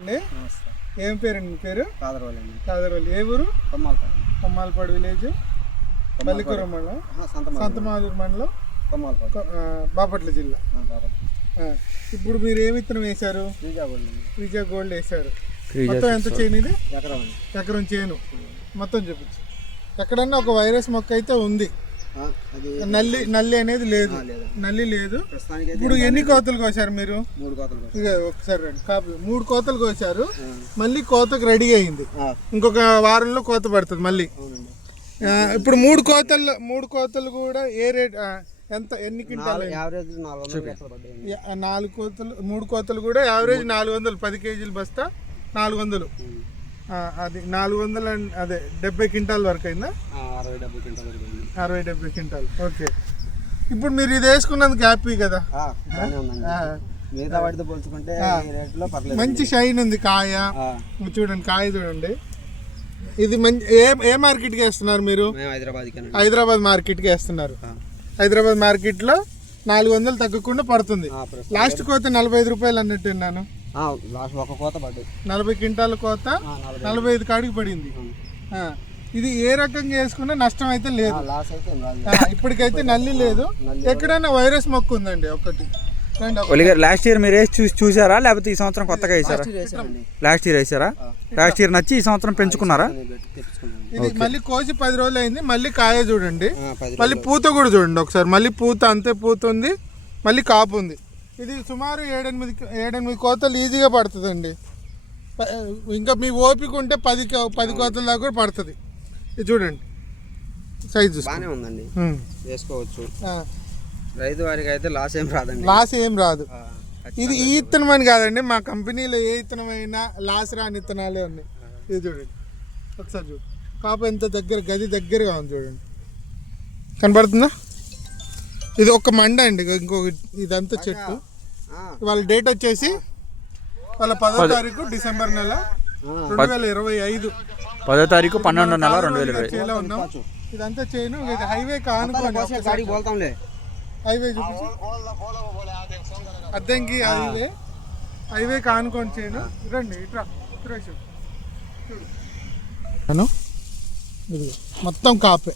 ఏం పేరండి మీ పేరు? కాదరవల్లి. ఏ ఊరు? కొమ్మాలపాడు విలేజ్, పల్లికూర మండలం, సంతమాదూరు మండలం, బాపట్ల జిల్లా. ఇప్పుడు మీరు ఏ విత్తనం వేశారు? విజయ గోల్డ్ వేశారు. మొత్తం ఎంత చేను ఇది? ఎకరం చేను మొత్తం చూపించు. ఎక్కడన్నా ఒక వైరస్ మొక్క అయితే ఉంది, నల్లి అనేది లేదు, నల్లి లేదు. ఇప్పుడు ఎన్ని కోతలు కోసారు మీరు? 3 కోతలు. ఇక ఒకసారి రండి కాపు. 3 కోతలు కోసారు, మళ్ళీ కోతకు రెడీ అయింది. ఇంకొక వారంలో కోత పడుతుంది మళ్ళీ. ఇప్పుడు 3 కోతలు కూడా ఏ రేట్ ఎంత? ఎన్ని క్వింటాలు? 4 కోతలు. 3 కోతలు కూడా యావరేజ్ 400, 10 కేజీలు బస్తా 400. అది 400, అదే 70 క్వింటాల్ వరకు అయిందా? 60-70 క్వింటాల్. ఓకే. ఇప్పుడు మీరు ఇది వేసుకున్నందుకు హ్యాపీ కదా? మంచి షైన్ ఉంది కాయ. చూడండి కాయ చూడండి. ఇది మంచి ఏ మార్కెట్కి వేస్తున్నారు మీరు? హైదరాబాద్ మార్కెట్కి వేస్తున్నారు. హైదరాబాద్ మార్కెట్లో 400 తగ్గకుండా పడుతుంది. లాస్ట్ కోత 45 రూపాయలు అన్నట్టు విన్నాను. ఒక కోత పడ్డది. 40 క్వింటాల కోత 45 కాడికి పడింది. ఇది ఏ రకంగా వేసుకున్నా నష్టం అయితే లేదు. ఇప్పటికైతే నల్లి లేదు. ఎక్కడైనా వైరస్ మొక్క ఉందండి ఒకటి. లాస్ట్ ఇయర్ మీరు వేసి చూసారా లేకపోతే ఈ సంవత్సరం కొత్తగా వేసారా? లాస్ట్ ఇయర్ వేసారా? లాస్ట్ ఇయర్ నచ్చి ఈ సంవత్సరం పెంచుకున్నారా? ఇది మళ్ళీ కోసి 10 రోజులు అయింది. మళ్ళీ కాయ చూడండి, మళ్ళీ పూత కూడా చూడండి ఒకసారి. మళ్ళీ పూత అంతే పూత ఉంది, మళ్ళీ కాపు ఉంది. ఇది సుమారు 7-8 కోతలు ఈజీగా పడుతుందండి. ఇంకా మీ ఓపిక ఉంటే 10 కోతల దాకా కూడా పడుతుంది. ఇది చూడండి సైజు బాగానే ఉందండి, వేసుకోవచ్చు. రైతు వారికి అయితే లాస్ ఏం రాదు. ఇది ఈ ఇత్తనం అని కాదండి, మా కంపెనీలో ఏ ఇత్తనం అయినా లాస్ రాని ఇత్తనాలే ఉన్నాయి. ఇది చూడండి ఒకసారి చూడండి. కాపు ఎంత గది దగ్గరగా ఉంది చూడండి, కనబడుతుందా? ఇది ఒక మండ అండి. ఇంకొక ఇదంతా చెట్టు. వాళ్ళ డేట్ వచ్చేసి వాళ్ళ 10వ తారీఖు డిసెంబర్ నెల 2025. 10వ తారీఖు 12వ నెల 2025 ఉన్నాం. ఇదంతా చేయను. ఇది హైవే కానుకోండి. హైవే చూపించి అద్దంకి హైవే కానుకొని చేయను. రండి ఇట్లా మొత్తం కాపే.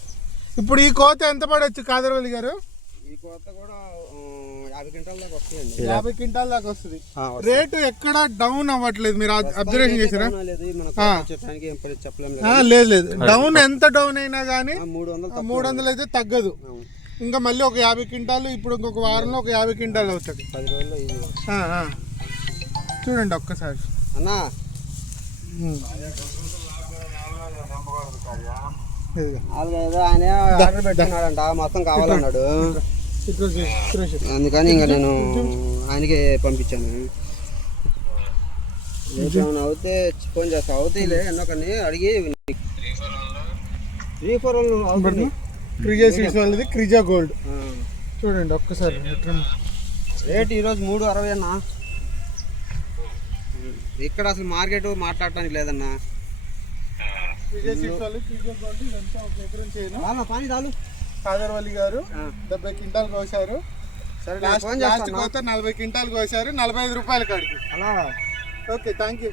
ఇప్పుడు ఈ కోత ఎంత పడవచ్చు కాదరవల్లి గారు? ఈ కోత కూడా 50 క్వింటాల్ దాకా వస్తుంది. రేటు ఎక్కడ డౌన్ అవ్వట్లేదు. మీరు అబ్జర్వేషన్ చేసారా? లేదు. డౌన్ ఎంత డౌన్ అయినా కానీ 300 అయితే తగ్గదు. ఇంకా మళ్ళీ ఒక 50 క్వింటాలు. ఇప్పుడు ఇంకొక వారంలో ఒక 50 క్వింటాలు అవుతుంది. చూడండి ఒక్కసారి అన్నా. ఆయన పెట్టినాడంట, మొత్తం కావాలన్నాడు. అందుకని ఇంకా నేను ఆయనకే పంపించాను. ఏమైనా అవుతే ఫోన్ చేస్తా. అవుతాయిలే ఎన్నోకని అడిగి 3-4 క్రిజా గోల్డ్ చూడండి ఒక్కసారి. రేట్ ఈరోజు 360 అన్నా. ఇక్కడ అసలు మార్కెట్ మాట్లాడటానికి లేదన్నా. పని చాలు. కాదరవల్లి గారు 70 క్వింటాలు కోసారు. లాస్ట్ కోత 40 క్వింటాలు కోసారు. 45 రూపాయల కాడికి. అలా. Okay, thank you.